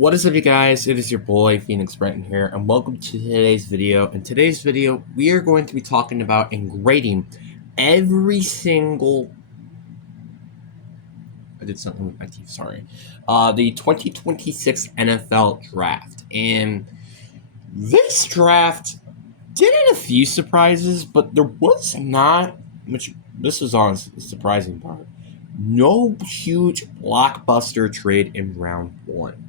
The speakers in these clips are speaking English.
What is up, you guys? It is your boy Phoenix Brenton here, and welcome to today's video. In today's video, we are going to be talking about and grading every single. I did something with my teeth. Sorry. The 2026 NFL Draft, and this draft did have a few surprises, but there was not much. This was honestly the surprising part. No huge blockbuster trade in round one.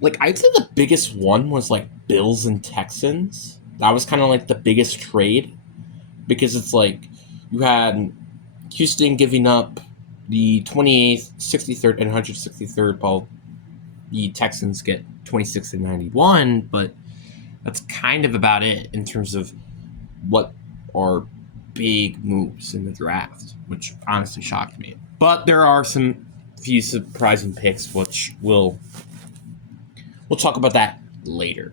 Like, I'd say the biggest one was like Bills and Texans. That was kind of like the biggest trade because it's like you had Houston giving up the 28th, 63rd, and 163rd, while the Texans get 26th and 91. But that's kind of about it in terms of what are big moves in the draft, which honestly shocked me. But there are some few surprising picks, which we'll talk about that later.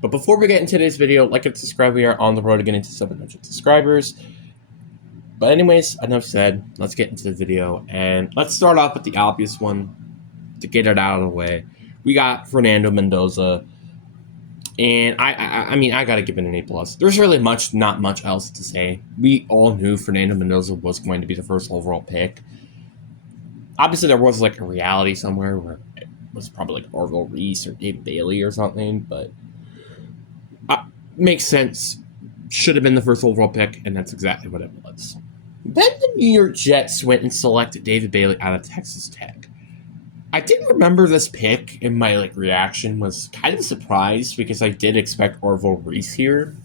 But before we get into today's video, like and subscribe. We are on the road to getting to 700 subscribers. But anyways, enough said. Let's get into the video. And let's start off with the obvious one to get it out of the way. We got Fernando Mendoza. And I mean, I got to give it an A+. There's really not much else to say. We all knew Fernando Mendoza was going to be the first overall pick. Obviously, there was like a reality somewhere where was probably like Orville Reese or Dave Bailey or something, but makes sense. Should have been the first overall pick, and that's exactly what it was. Then the New York Jets went and selected David Bailey out of Texas Tech. I didn't remember this pick, and my reaction was kind of surprised because I did expect Orville Reese here.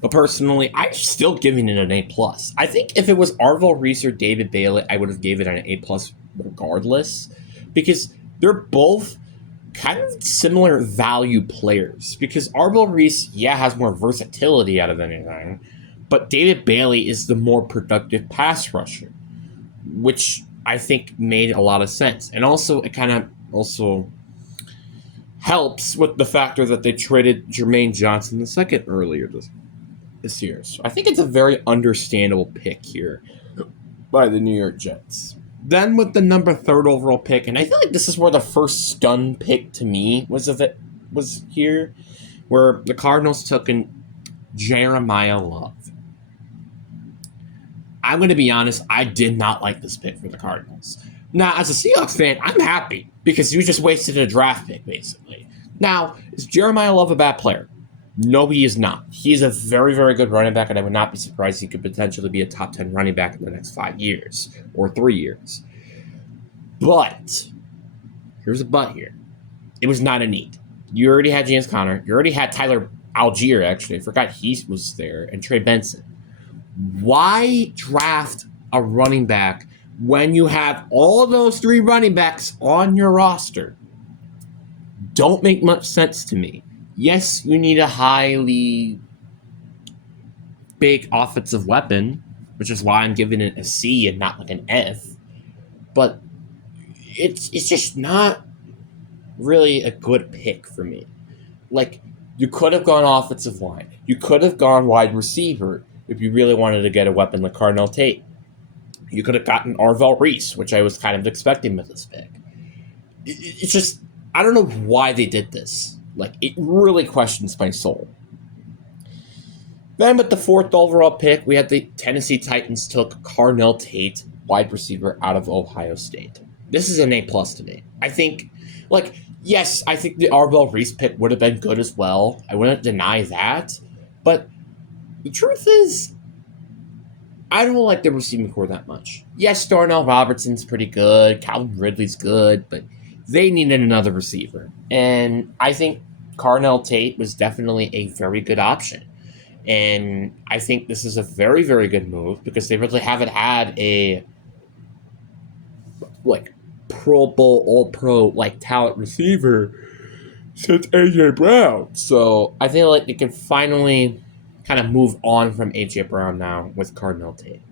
But personally, I'm still giving it an A+. I think if it was Orville Reese or David Bailey, I would have gave it an A+ regardless. Because they're both kind of similar value players. Because Orville Reese, has more versatility out of anything, but David Bailey is the more productive pass rusher, which I think made a lot of sense. And also, it kind of also helps with the factor that they traded Jermaine Johnson II earlier this year. So I think it's a very understandable pick here by the New York Jets. Then with the number 3rd overall pick, and I feel like this is where the first stun pick to me was here, where the Cardinals took in Jeremiah Love. I'm going to be honest, I did not like this pick for the Cardinals. Now, as a Seahawks fan, I'm happy because you just wasted a draft pick, basically. Now, is Jeremiah Love a bad player? No, he is not. He is a very, very good running back, and I would not be surprised he could potentially be a top 10 running back in the next 5 years or 3 years. But, here's a but here. It was not a need. You already had James Conner. You already had Tyler Algier, actually. I forgot he was there, and Trey Benson. Why draft a running back when you have all those 3 running backs on your roster? Don't make much sense to me. Yes, you need a highly big offensive weapon, which is why I'm giving it a C and not like an F. But it's just not really a good pick for me. Like, you could have gone offensive line. You could have gone wide receiver if you really wanted to get a weapon like Cardinal Tate. You could have gotten Orville Reese, which I was kind of expecting with this pick. It's just, I don't know why they did this. Like, it really questions my soul. Then with the 4th overall pick, we had the Tennessee Titans took Carnell Tate, wide receiver out of Ohio State. This is an A+ to me. I think, yes, I think the Orville Reese pick would have been good as well. I wouldn't deny that. But the truth is, I don't like the receiving core that much. Yes, Darnell Robertson's pretty good. Calvin Ridley's good, but they needed another receiver. And I think Carnell Tate was definitely a very good option. And I think this is a very, very good move because they really haven't had a Pro Bowl, All-Pro talent receiver since A.J. Brown. So I feel like they can finally kind of move on from A.J. Brown now with Carnell Tate.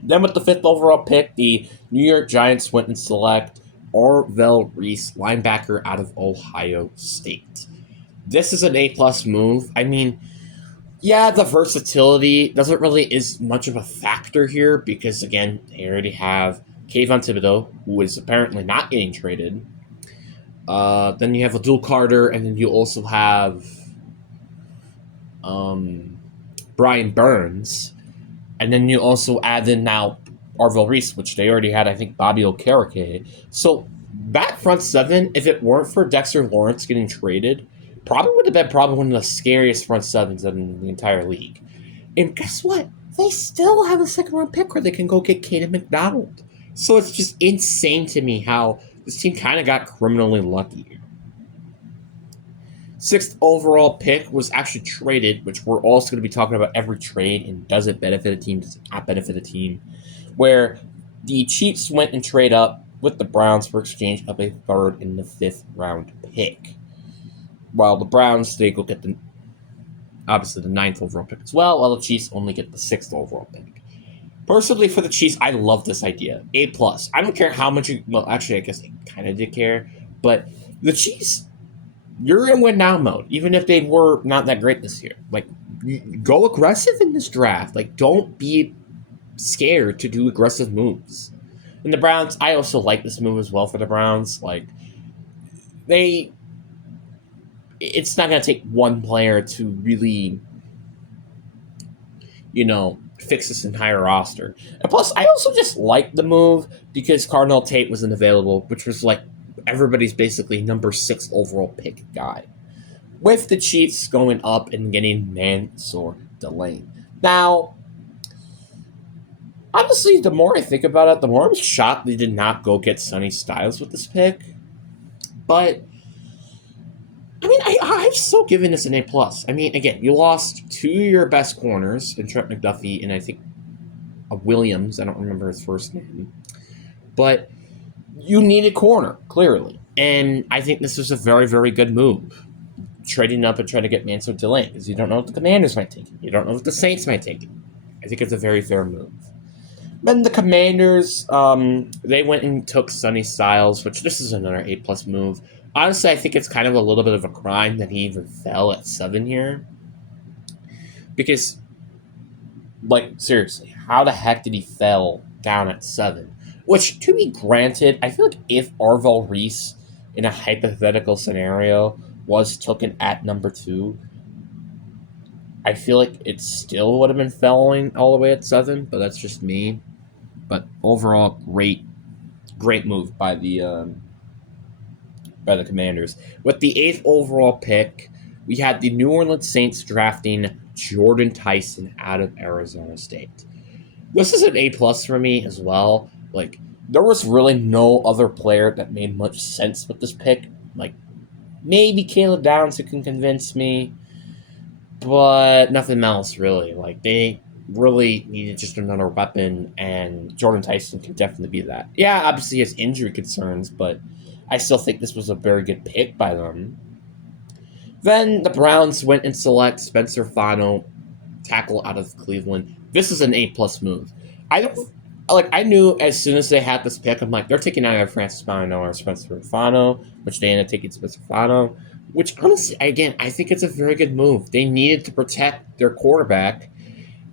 Then with the 5th overall pick, the New York Giants went and select Orville Reese, linebacker out of Ohio State. This is an A+ move. I mean, the versatility doesn't really is much of a factor here because, again, they already have Kayvon Thibodeau, who is apparently not getting traded. Then you have Abdul Carter, and then you also have um, Brian Burns, and then you also add in now Arvell Reese, which they already had, I think, Bobby Okereke. So that front seven, if it weren't for Dexter Lawrence getting traded, probably would have been probably one of the scariest front sevens in the entire league. And guess what? They still have a second round pick where they can go get Caden McDonald. So it's just insane to me how this team kind of got criminally lucky. Sixth overall pick was actually traded, which we're also going to be talking about every trade and does it benefit a team, does it not benefit a team, where the Chiefs went and trade up with the Browns for exchange of a third and the fifth round pick. While the Browns, they go get obviously the ninth overall pick as well, while the Chiefs only get the sixth overall pick. Personally, for the Chiefs, I love this idea. A plus. I don't care how much well, actually, I guess I kind of did care, but the Chiefs, you're in win now mode, even if they were not that great this year. Like, go aggressive in this draft. Like, don't be scared to do aggressive moves. And the Browns, I also like this move as well for the Browns. Like, it's not going to take one player to really, fix this entire roster. And plus, I also just like the move because Cardinal Tate wasn't available, which was like everybody's basically number 6 overall pick guy. With the Chiefs going up and getting Mansour Delane. Now, honestly, the more I think about it, the more I'm shocked they did not go get Sonny Styles with this pick. But I mean, I've still given this an A plus. I mean, again, you lost 2 of your best corners in Trent McDuffie and I think Williams. I don't remember his first name, but you need a corner clearly, and I think this was a very, very good move. Trading up and trying to get Mansour Delane because you don't know what the Commanders might take him. You don't know what the Saints might take him. I think it's a very fair move. Then the Commanders, they went and took Sonny Styles, which this is another A plus move. Honestly, I think it's kind of a little bit of a crime that he even fell at 7 here. Because, like, seriously, how the heck did he fell down at 7? Which, to be granted, I feel like if Arvell Reese, in a hypothetical scenario, was taken at number 2, I feel like it still would have been falling all the way at 7, but that's just me. But overall, great move by the Commanders. With the 8th overall pick, we had the New Orleans Saints drafting Jordan Tyson out of Arizona State. This is an A plus for me as well. Like, there was really no other player that made much sense with this pick. Like, maybe Caleb Downs who can convince me, but nothing else really. Like, they really needed just another weapon, and Jordan Tyson can definitely be that. Yeah, obviously he has injury concerns, but I still think this was a very good pick by them. Then the Browns went and select Spencer Fano, tackle out of Cleveland. This is an A plus move. I knew as soon as they had this pick, I'm like, they're taking either Francis Fano or Spencer Fano, which they ended up taking Spencer Fano, which honestly, again, I think it's a very good move. They needed to protect their quarterback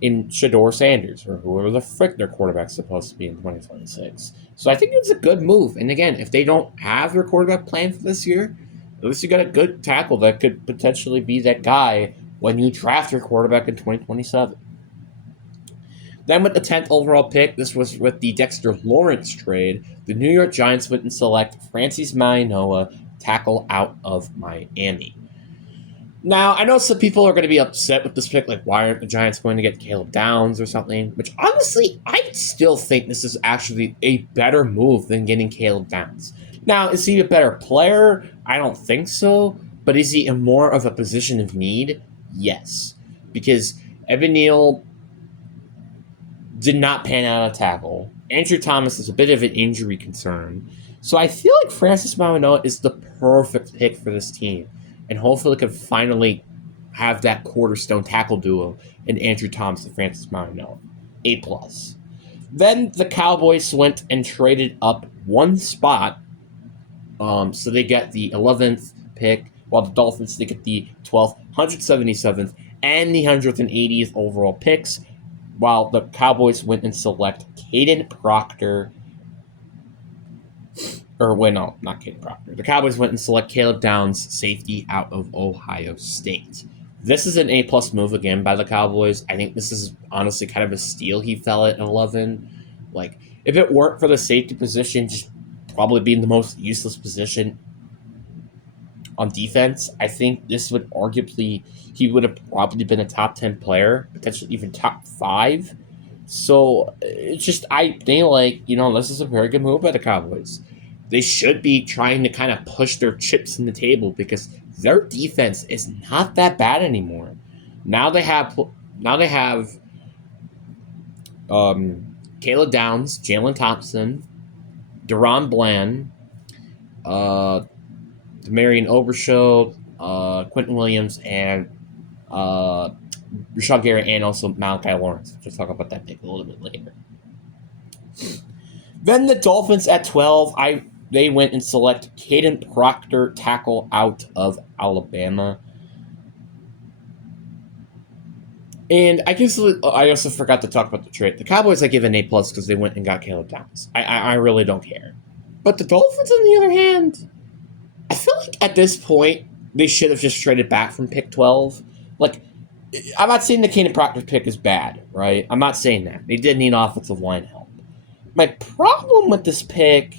in Shedeur Sanders, or whoever the frick their quarterback's supposed to be in 2026. So I think it's a good move. And again, if they don't have their quarterback plan for this year, at least you got a good tackle that could potentially be that guy when you draft your quarterback in 2027. Then with the 10th overall pick, this was with the Dexter Lawrence trade, the New York Giants went and select Francis Mauigoa, tackle out of Miami. Now, I know some people are going to be upset with this pick, like, why aren't the Giants going to get Caleb Downs or something? Which, honestly, I still think this is actually a better move than getting Caleb Downs. Now, is he a better player? I don't think so. But is he in more of a position of need? Yes. Because Evan Neal did not pan out a tackle. Andrew Thomas is a bit of an injury concern. So I feel like Francis Mauigoa is the perfect pick for this team. And hopefully can finally have that cornerstone tackle duo in Andrew Thomas and Francis Mauigoa. A plus. Then the Cowboys went and traded up one spot. So they get the 11th pick, while the Dolphins, they get the 12th, 177th, and the 180th overall picks, while the Cowboys went and select Caden Proctor or wait, no, not Caleb Proctor. The Cowboys went and select Caleb Downs, safety out of Ohio State. This is an A plus move again by the Cowboys. I think this is honestly kind of a steal. He fell at 11. Like, if it weren't for the safety position, just probably being the most useless position on defense, I think this would arguably, he would have probably been a top 10 player, potentially even top 5. So it's just, I think, like, this is a very good move by the Cowboys. They should be trying to kind of push their chips in the table because their defense is not that bad anymore. Now they have Caleb Downs, Jalen Thompson, Deron Bland, Marion Obershow, Quentin Williams, and Rashawn Gary, and also Malachi Lawrence. We'll talk about that pick a little bit later. Then the Dolphins at 12, they went and select Caden Proctor, tackle out of Alabama. And I guess I also forgot to talk about the trade. The Cowboys I give an A+ because they went and got Caleb Downs. I really don't care. But the Dolphins, on the other hand, I feel like at this point, they should have just traded back from pick 12. Like, I'm not saying the Caden Proctor pick is bad, right? I'm not saying that. They did need offensive line help. My problem with this pick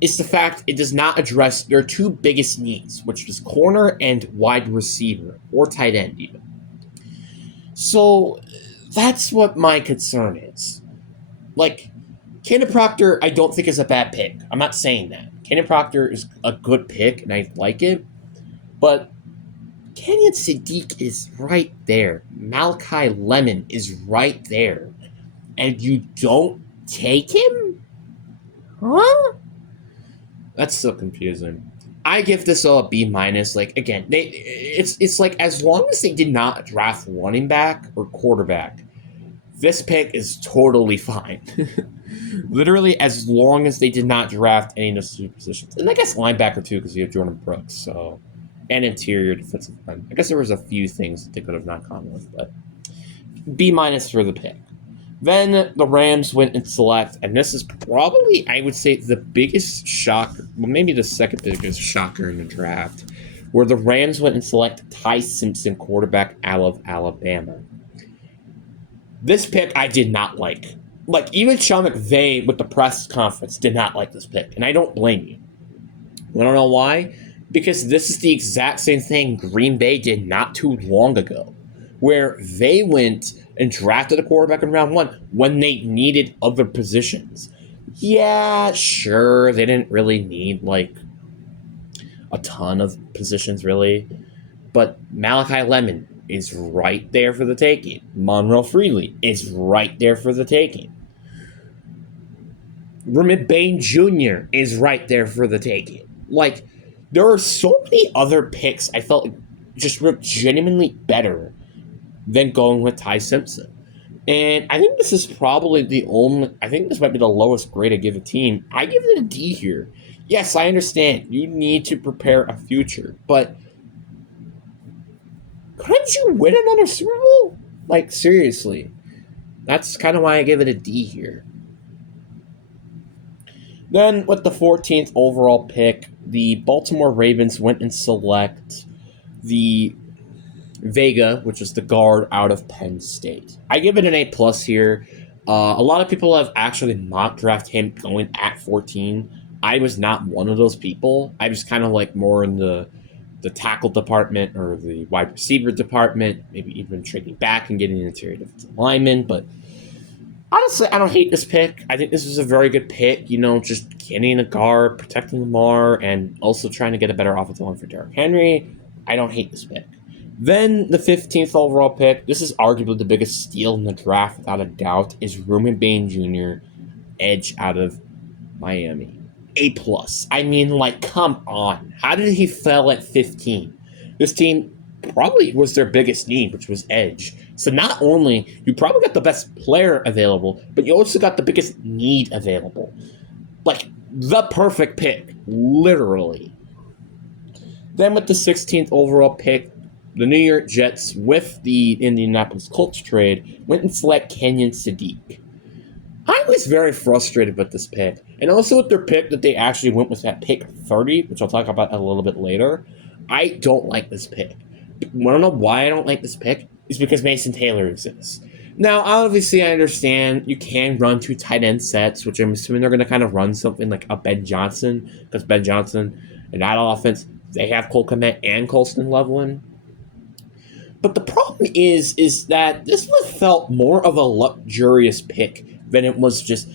is the fact it does not address their two biggest needs, which is corner and wide receiver, or tight end even. So that's what my concern is. Like, Caden Proctor, I don't think is a bad pick. I'm not saying that. Caden Proctor is a good pick, and I like it. But Kenyon Sadiq is right there. Malachi Lemon is right there. And you don't take him? Huh? That's so confusing. I give this a B-. Like, again, it's like, as long as they did not draft running back or quarterback, this pick is totally fine. Literally, as long as they did not draft any of those two positions. And I guess linebacker, too, because you have Jordan Brooks, so... And interior defensive line. I guess there was a few things that they could have not gone with, but... B- for the pick. Then the Rams went and select, and this is probably, I would say, the biggest shocker, well, maybe the second biggest shocker in the draft, where the Rams went and select Ty Simpson, quarterback out of Alabama. This pick I did not like. Like, even Sean McVay with the press conference did not like this pick, and I don't blame you. I don't know why, because this is the exact same thing Green Bay did not too long ago, where they went and drafted a quarterback in round 1 when they needed other positions. Yeah, sure, they didn't really need, like, a ton of positions, really. But Malachi Lemon is right there for the taking. Monroe Freely is right there for the taking. Remy Bain Jr. is right there for the taking. Like, there are so many other picks I felt just were genuinely better than going with Ty Simpson. And I think this is probably I think this might be the lowest grade I give a team. I give it a D here. Yes, I understand. You need to prepare a future, but couldn't you win another Super Bowl? Like, seriously. That's kind of why I give it a D here. Then, with the 14th overall pick, the Baltimore Ravens went and select the Vega, which is the guard out of Penn State. I give it an A+ here. A lot of people have actually mock draft him going at 14. I was not one of those people. I was kind of like more in the tackle department or the wide receiver department, maybe even trading back and getting an interior defensive lineman. But honestly, I don't hate this pick. I think this is a very good pick. Just getting a guard, protecting Lamar, and also trying to get a better offensive line for Derrick Henry. I don't hate this pick. Then the 15th overall pick, this is arguably the biggest steal in the draft without a doubt, is Remy Bain Jr., edge out of Miami. A+. I mean, like, come on. How did he fell at 15? This team probably was their biggest need, which was edge. So not only you probably got the best player available, but you also got the biggest need available. Like, the perfect pick, literally. Then with the 16th overall pick, the New York Jets, with the Indianapolis Colts trade, went and select Kenyon Sadiq. I was very frustrated with this pick, and also with their pick that they actually went with that pick 30, which I'll talk about a little bit later. I don't like this pick. Want to know why I don't like this pick? Is because Mason Taylor exists. Now, obviously, I understand you can run two tight end sets, which I'm assuming they're going to kind of run something like a Ben Johnson, because Ben Johnson in that offense, they have Cole Kmet and Colston Loveland. But the problem is that this was felt more of a luxurious pick than it was just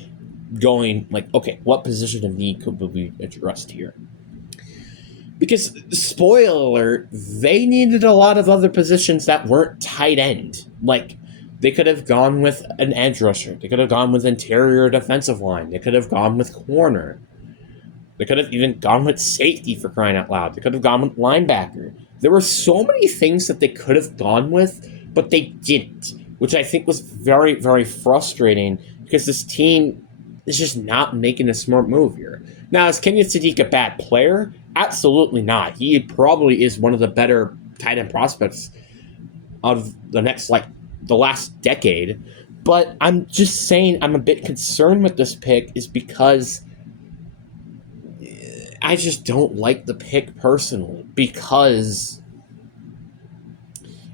going like, okay, what position of need could we address here? Because, spoiler alert, they needed a lot of other positions that weren't tight end. Like, they could have gone with an edge rusher. They could have gone with interior defensive line. They could have gone with corner. They could have even gone with safety, for crying out loud. They could have gone with linebacker. There were so many things that they could have gone with, but they didn't, which I think was very, very frustrating because this team is just not making a smart move here. Now, is Kenyon Sadiq a bad player? Absolutely not. He probably is one of the better tight end prospects of the last decade. But I'm just saying I'm a bit concerned with this pick is because I just don't like the pick personally because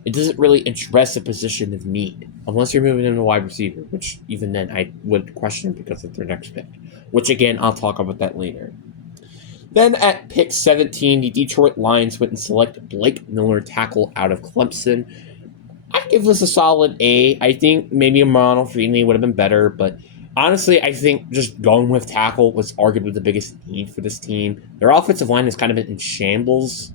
it doesn't really address a position of need unless you're moving into wide receiver, which even then I would question because of their next pick, which again, I'll talk about that later. Then at pick 17, the Detroit Lions went and select Blake Miller, tackle out of Clemson. I'd give this a solid A. I think maybe Romano Feeney would have been better, but honestly, I think just going with tackle was arguably the biggest need for this team. Their offensive line has kind of been in shambles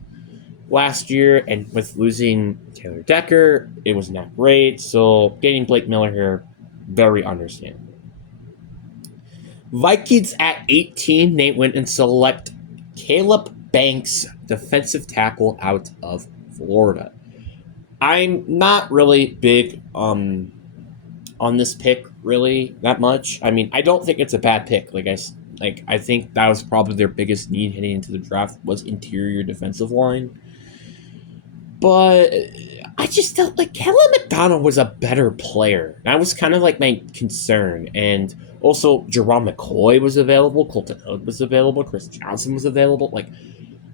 last year, and with losing Taylor Decker, it was not great. So getting Blake Miller here, very understandable. Vikings at 18, they went and select Caleb Banks, defensive tackle out of Florida. I'm not really big on this pick really that much. I mean, I don't think it's a bad pick. I think that was probably their biggest need heading into the draft was interior defensive line. But I just felt like Kellen McDonald was a better player. That was kind of like my concern. And also, Jerome McCoy was available. Colton Hood was available. Chris Johnson was available. Like,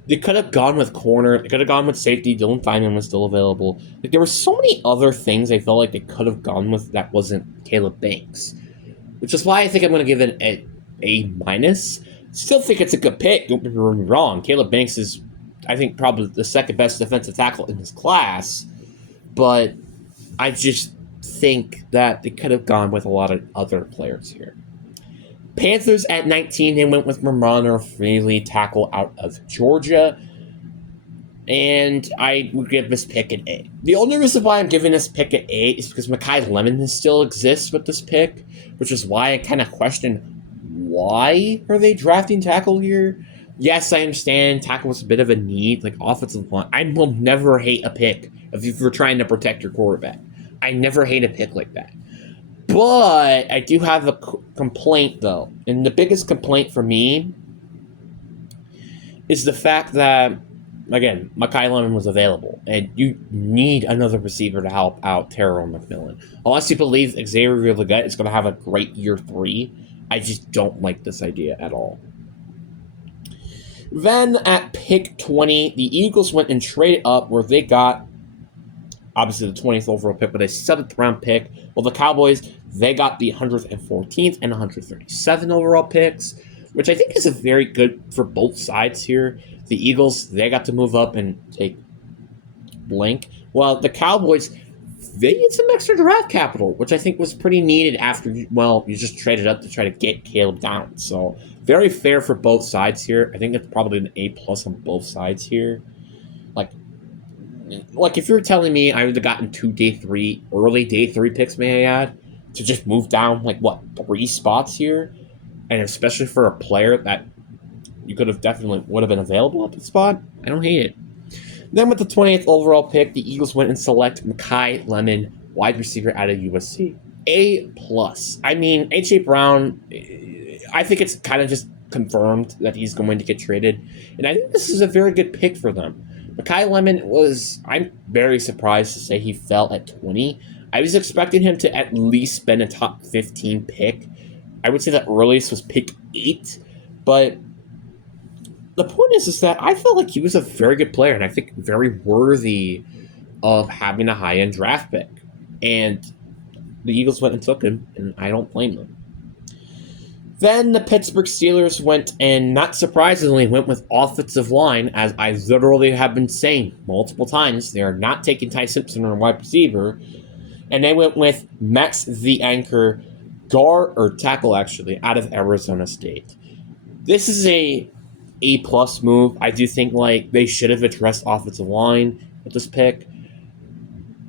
they could have gone with corner. They could have gone with safety. Dylan Feynman was still available. Like, there were so many other things I felt like they could have gone with that wasn't Caleb Banks. Which is why I think I'm going to give it an A-. Still think it's a good pick. Don't get me wrong. Caleb Banks is, I think, probably the second best defensive tackle in this class. But I just think that they could have gone with a lot of other players here. Panthers at 19, they went with Romano Freely, tackle out of Georgia. And I would give this pick an A. The only reason why I'm giving this pick an A is because Makai Lemon still exists with this pick, which is why I kind of question why are they drafting tackle here? Yes, I understand tackle was a bit of a need, like offensive line. I will never hate a pick if you're trying to protect your quarterback. I never hate a pick like that. But I do have a complaint, though. And the biggest complaint for me is the fact that, again, Makai Lemon was available. And you need another receiver to help out Terrell McMillan. Unless you believe Xavier Legette is going to have a great year 3, I just don't like this idea at all. Then at pick 20, the Eagles went and traded up where they got, obviously, the 20th overall pick, but a 7th round pick. Well, the Cowboys, they got the 114th and 137 overall picks, which I think is a very good for both sides here. The Eagles, they got to move up and take blank. Well, the Cowboys, they need some extra draft capital, which I think was pretty needed after, you just traded up to try to get Caleb down. So, very fair for both sides here. I think it's probably an A+ on both sides here. Like if you're telling me I would have gotten 2 early day 3 picks, may I add, to just move down, 3 spots here, and especially for a player that you could have definitely would have been available at the spot, I don't hate it. Then with the 20th overall pick, the Eagles went and select Makai Lemon, wide receiver out of USC. A+. I mean, A.J. Brown, I think it's kind of just confirmed that he's going to get traded, and I think this is a very good pick for them. Makai Lemon I'm very surprised to say he fell at 20. I was expecting him to at least spend a top 15 pick I would say that earliest was pick 8, but the point is that I felt like he was a very good player, and I think very worthy of having a high end draft pick. And the Eagles went and took him, and I don't blame them. Then the Pittsburgh Steelers went and, not surprisingly, went with offensive line, as I literally have been saying multiple times. They are not taking Ty Simpson or wide receiver, and they went with Max the Anchor guard or tackle actually out of Arizona State. This is a plus move. I do think like they should have addressed offensive line with this pick.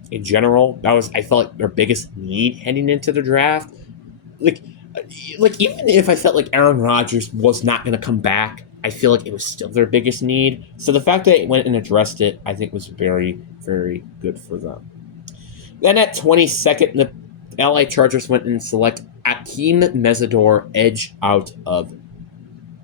In general, that was I felt like their biggest need heading into the draft. Like, like even if I felt like Aaron Rodgers was not going to come back, I feel like it was still their biggest need. So the fact that they went and addressed it, I think was very, very good for them. Then at 22nd, the LA Chargers went and select Akeem Mesidor, edge out of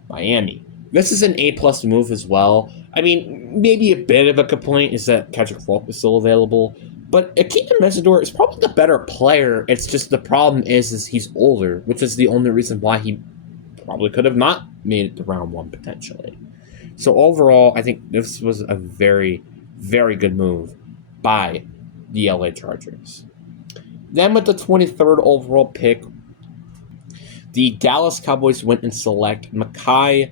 Miami. This is an A-plus move as well. I mean, maybe a bit of a complaint is that Patrick Falk is still available, but Akeem Mesidor is probably the better player. It's just the problem is he's older, which is the only reason why he probably could have not made it to round 1 potentially. So overall, I think this was a very, very good move by the LA Chargers. Then with the 23rd overall pick, the Dallas Cowboys went and select Machine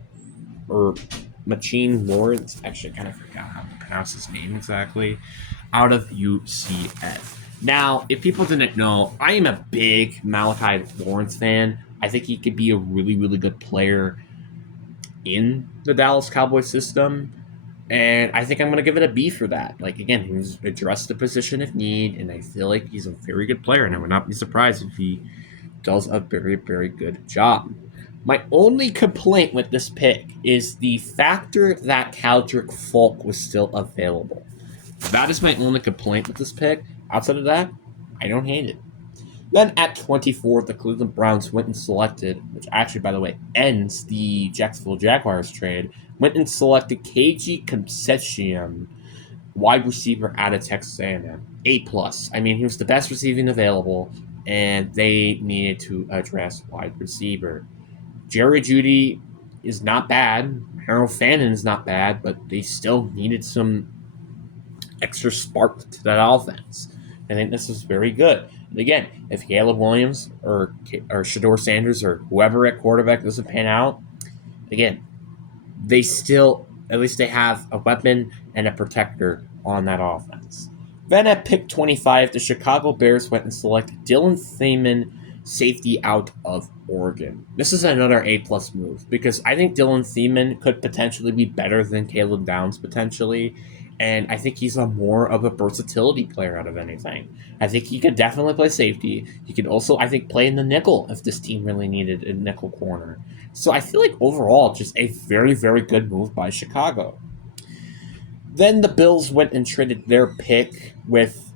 Lawrence. Actually, I kind of forgot how to pronounce his name exactly. Out of UCF. Now, if people didn't know, I am a big Malachi Lawrence fan. I think he could be a really, really good player in the Dallas Cowboys system. And I think I'm going to give it a B for that. Like, again, he's addressed the position if need, and I feel like he's a very good player, and I would not be surprised if he does a very, very good job. My only complaint with this pick is the factor that Caldrick Falk was still available. That is my only complaint with this pick. Outside of that, I don't hate it. Then at 24, the Cleveland Browns went and selected, which actually, by the way, ends the Jacksonville Jaguars trade, went and selected KG Concession, wide receiver out of Texas A&M. A+. I mean, he was the best receiving available, and they needed to address wide receiver. Jerry Jeudy is not bad. Harold Fannin is not bad, but they still needed some extra spark to that offense. I think this is very good. And again, if Caleb Williams or Shedeur Sanders or whoever at quarterback doesn't pan out, again, they still, at least they have a weapon and a protector on that offense. Then at pick 25, the Chicago Bears went and selected Dylan Thiemann, safety out of Oregon. This is another A-plus move because I think Dylan Thiemann could potentially be better than Caleb Downs potentially, and I think he's more of a versatility player out of anything. I think he could definitely play safety. He could also, I think, play in the nickel if this team really needed a nickel corner. So I feel like overall, just a very, very good move by Chicago. Then the Bills went and traded their pick with,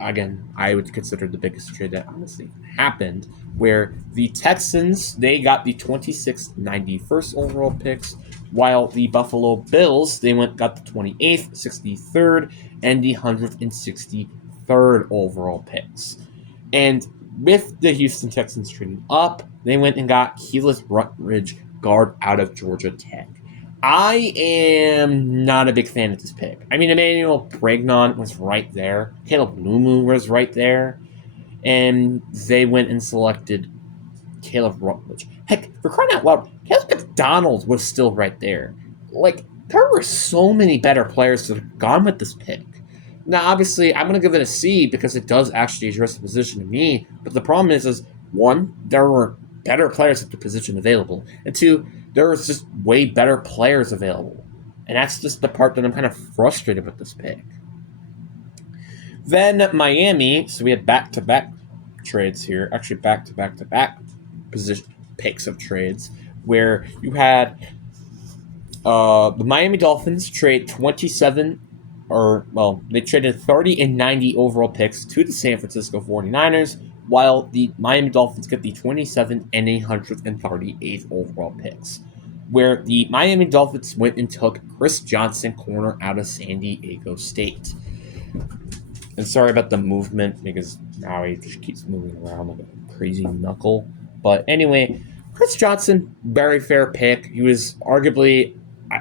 again, I would consider the biggest trade that honestly happened, where the Texans, they got the 26th, 91st overall picks, while the Buffalo Bills, they got the 28th, 63rd, and the 163rd overall picks. And with the Houston Texans trading up, they went and got Keyleth Rutledge, guard out of Georgia Tech. I am not a big fan of this pick. I mean, Emmanuel Bragnon was right there. Caleb Lumu was right there. And they went and selected Caleb Rutledge. Heck, for crying out loud, Caleb McDonald was still right there. Like, there were so many better players that have gone with this pick. Now, obviously, I'm going to give it a C because it does actually address the position to me. But the problem is one, there were better players at the position available. And two, there was just way better players available. And that's just the part that I'm kind of frustrated with this pick. Then Miami, so we had back-to-back trades here. Actually, back-to-back-to-back position picks of trades. Where you had the Miami Dolphins trade 27, they traded 30 and 90 overall picks to the San Francisco 49ers, while the Miami Dolphins get the 27 and 138th overall picks, where the Miami Dolphins went and took Chris Johnson, corner out of San Diego State. And sorry about the movement, because now he just keeps moving around like a crazy knuckle. But anyway, Chris Johnson, very fair pick. He was arguably,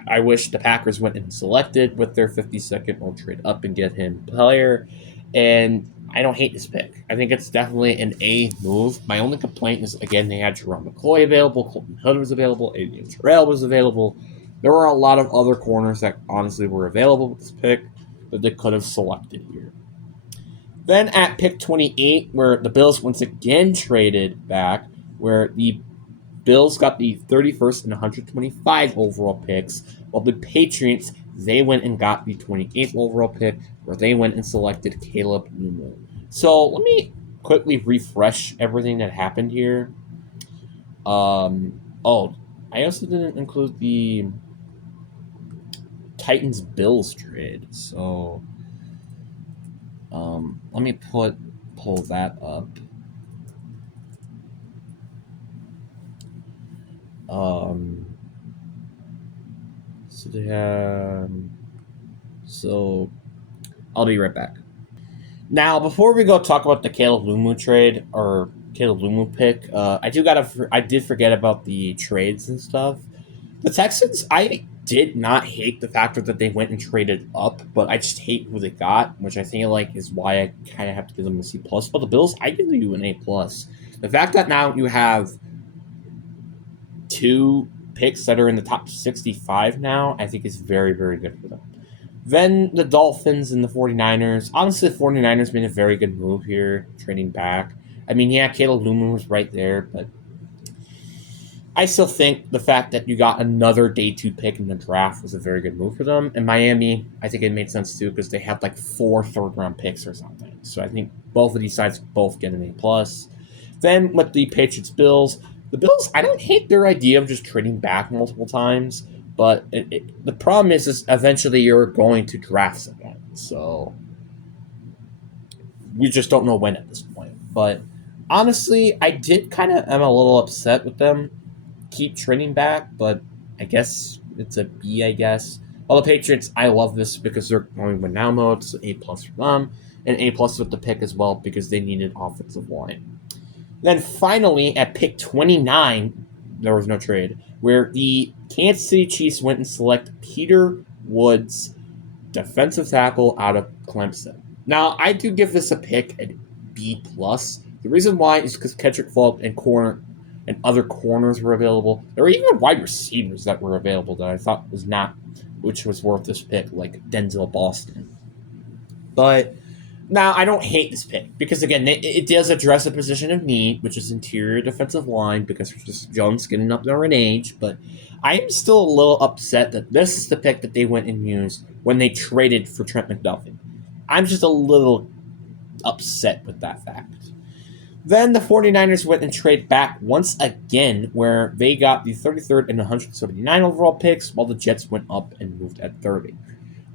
I wish the Packers went and selected with their 52nd or trade up and get him player. And I don't hate this pick. I think it's definitely an A move. My only complaint is, again, they had Jerome McCoy available, Colton Hood was available, Adrian Terrell was available. There were a lot of other corners that honestly were available with this pick that they could have selected here. Then at pick 28, where the Bills once again traded back, where the Bills got the 31st and 125 overall picks, while the Patriots, they went and got the 28th overall pick, where they went and selected Caleb Newman. So let me quickly refresh everything that happened here. Oh, I also didn't include the Titans Bills trade. So let me pull that up. So they have. So I'll be right back. Now, before we go talk about the Caleb Lumu trade or Caleb Lumu pick, I did forget about the trades and stuff. The Texans, I did not hate the factor that they went and traded up, but I just hate who they got, which I think like is why I kind of have to give them a C plus. But the Bills, I give you an A plus. The fact that now you have two picks that are in the top 65 now, I think is very, very good for them. Then the Dolphins and the 49ers. Honestly, the 49ers made a very good move here, trading back. I mean, yeah, Caleb Lumen was right there, but I still think the fact that you got another day 2 pick in the draft was a very good move for them. And Miami, I think it made sense too because they had like 4 third-round picks or something. So I think both of these sides both get an A plus. Then with the Patriots Bills, the Bills, I don't hate their idea of just trading back multiple times, but the problem is eventually you're going to draft again. So we just don't know when at this point. But honestly, I did kind of am a little upset with them keep trading back, but I guess it's a B, I guess. Well, the Patriots, I love this because they're going win now mode, so A plus for them, and A plus with the pick as well because they needed offensive line. Then finally, at pick 29, there was no trade, where the Kansas City Chiefs went and select Peter Woods, defensive tackle out of Clemson. Now, I do give this a pick at B plus. The reason why is because Kendrick Falk and other corners were available. There were even wide receivers that were available that I thought which was worth this pick, like Denzel Boston. But now I don't hate this pick because again, it does address a position of need, which is interior defensive line because just Jones getting up there in age. But I am still a little upset that this is the pick that they went and used when they traded for Trent McDuffie. I'm just a little upset with that fact. Then the 49ers went and traded back once again, where they got the 33rd and 179 overall picks, while the Jets went up and moved at 30.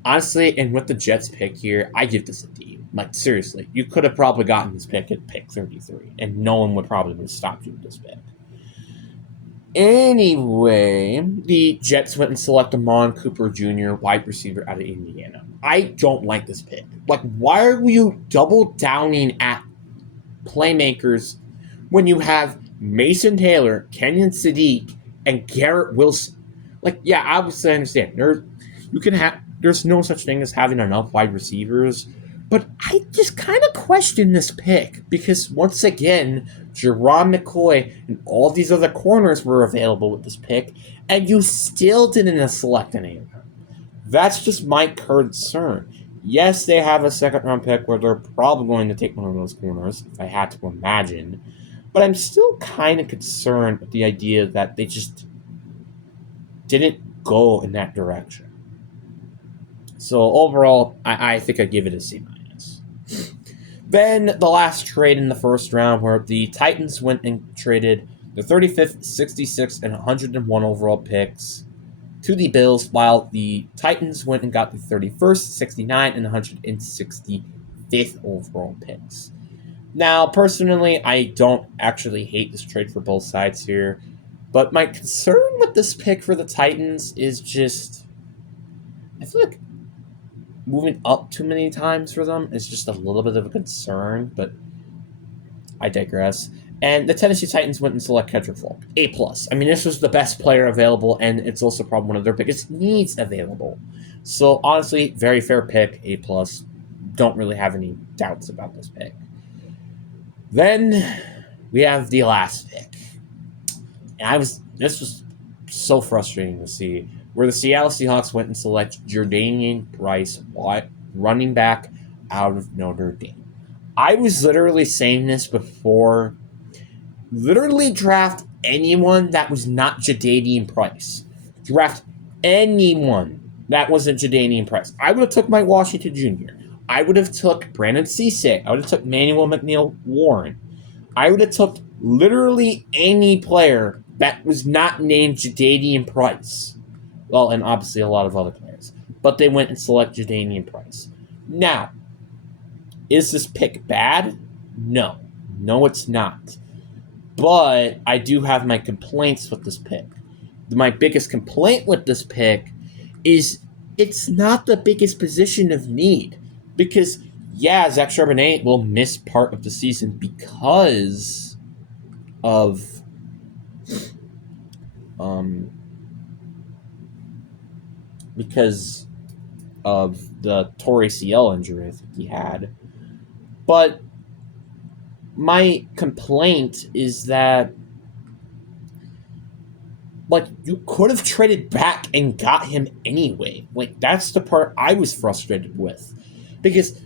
Honestly, and with the Jets pick here, I give this a D. Like, seriously, you could have probably gotten this pick at pick 33, and no one would probably have stopped you with this pick. Anyway, the Jets went and selected Amon Cooper Jr., wide receiver out of Indiana. I don't like this pick. Like, why are you double downing at playmakers when you have Mason Taylor, Kenyon Sadiq, and Garrett Wilson? Like, yeah, obviously I understand. There's no such thing as having enough wide receivers, but I just kind of question this pick because once again, Jerome McCoy and all these other corners were available with this pick, and you still didn't select any of them. That's just my concern. Yes, they have a second-round pick where they're probably going to take one of those corners, if I had to imagine. But I'm still kind of concerned with the idea that they just didn't go in that direction. So overall, I think I give it a C-. Then the last trade in the first round where the Titans went and traded the 35th, 66th, and 101 overall picks to the Bills, while the Titans went and got the 31st, 69, and 165th overall picks. Now, personally, I don't actually hate this trade for both sides here, but my concern with this pick for the Titans is just, I feel like moving up too many times for them is just a little bit of a concern, but I digress. And the Tennessee Titans went and select Kendrick Falk. A+. I mean, this was the best player available, and it's also probably one of their biggest needs available. So, honestly, very fair pick, A+. Don't really have any doubts about this pick. Then we have the last pick. And this was so frustrating to see, where the Seattle Seahawks went and select Jordanian Price, running back out of Notre Dame. I was literally saying this before. Literally draft anyone that was not Jadanian Price. Draft anyone that wasn't Jadanian Price. I would have took Mike Washington Jr. I would have took Brandon Cisse. I would have took Manuel McNeil-Warren. I would have took literally any player that was not named Jadanian Price. Well, and obviously a lot of other players. But they went and selected Jadanian Price. Now, is this pick bad? No. No, it's not. But I do have my complaints with this pick. My biggest complaint with this pick is it's not the biggest position of need. Because, yeah, Zach Charbonnet will miss part of the season because of the Torrey ACL injury I think he had. But my complaint is that, like, you could have traded back and got him anyway. Like, that's the part I was frustrated with. Because,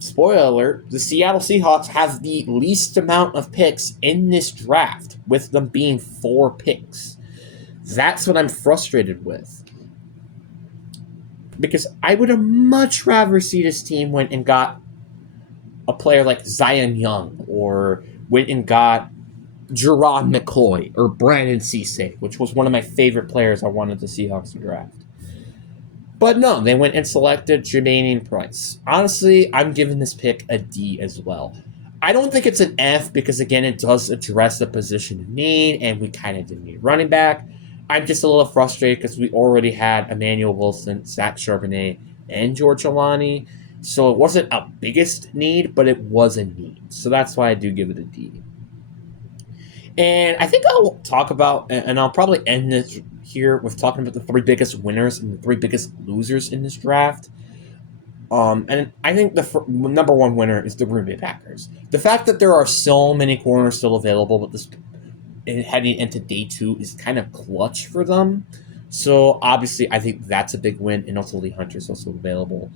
spoiler alert, the Seattle Seahawks have the least amount of picks in this draft, with them being 4 picks. That's what I'm frustrated with. Because I would have much rather see this team went and got a player like Zion Young, or went and got Gerard McCoy or Brandon Cisse, which was one of my favorite players I wanted the Seahawks to draft. But no, they went and selected Jordanian Price. Honestly, I'm giving this pick a D as well. I don't think it's an F because, again, it does address the position of need, and we kind of didn't need running back. I'm just a little frustrated because we already had Emmanuel Wilson, Zach Charbonnet, and George Alani. So it wasn't a biggest need, but it was a need. So that's why I do give it a D. And I think I'll talk about, and I'll probably end this here with talking about the 3 biggest winners and the 3 biggest losers in this draft. And I think the number 1 winner is the Green Bay Packers. The fact that there are so many corners still available, but this heading into day 2 is kind of clutch for them. So obviously, I think that's a big win, and also Lee Hunter is also available.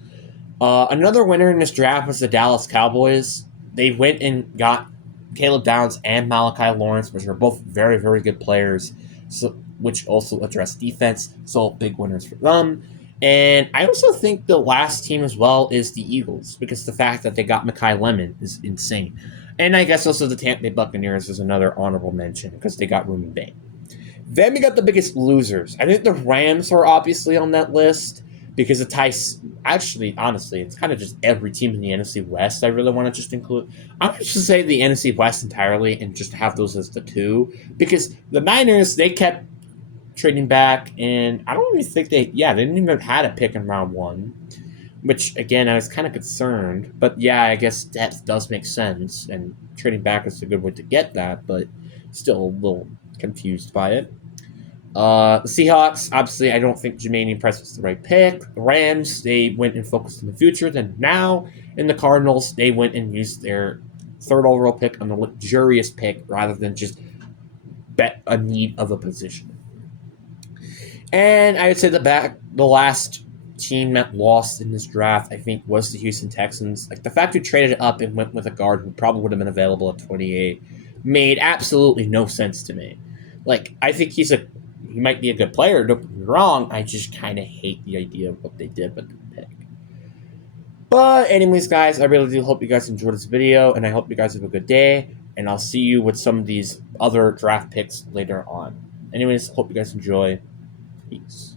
Another winner in this draft was the Dallas Cowboys. They went and got Caleb Downs and Malachi Lawrence, which are both very, very good players, so which also address defense. So big winners for them. And I also think the last team as well is the Eagles, because the fact that they got Mekhi Lemon is insane. And I guess also the Tampa Bay Buccaneers is another honorable mention because they got Ruben Bain. Then we got the biggest losers. I think the Rams are obviously on that list because the ties. Actually, honestly, it's kind of just every team in the NFC West I really want to just include. I'm going to just say the NFC West entirely and just have those as the 2, because the Niners, they kept trading back, and I don't even think they didn't even had a pick in round 1, which, again, I was kind of concerned. But yeah, I guess depth does make sense, and trading back is a good way to get that, but still a little confused by it. The Seahawks, obviously, I don't think Jermaine Price was the right pick. The Rams, they went and focused on the future. Then now, in the Cardinals, they went and used their 3rd overall pick on the luxurious pick rather than just bet a need of a position. And I would say the last team that lost in this draft, I think, was the Houston Texans. Like, the fact we traded up and went with a guard who probably would have been available at 28 made absolutely no sense to me. Like, I think he might be a good player, don't get me wrong. I just kind of hate the idea of what they did with the pick. But anyways, guys, I really do hope you guys enjoyed this video, and I hope you guys have a good day, and I'll see you with some of these other draft picks later on. Anyways, hope you guys enjoy. Peace.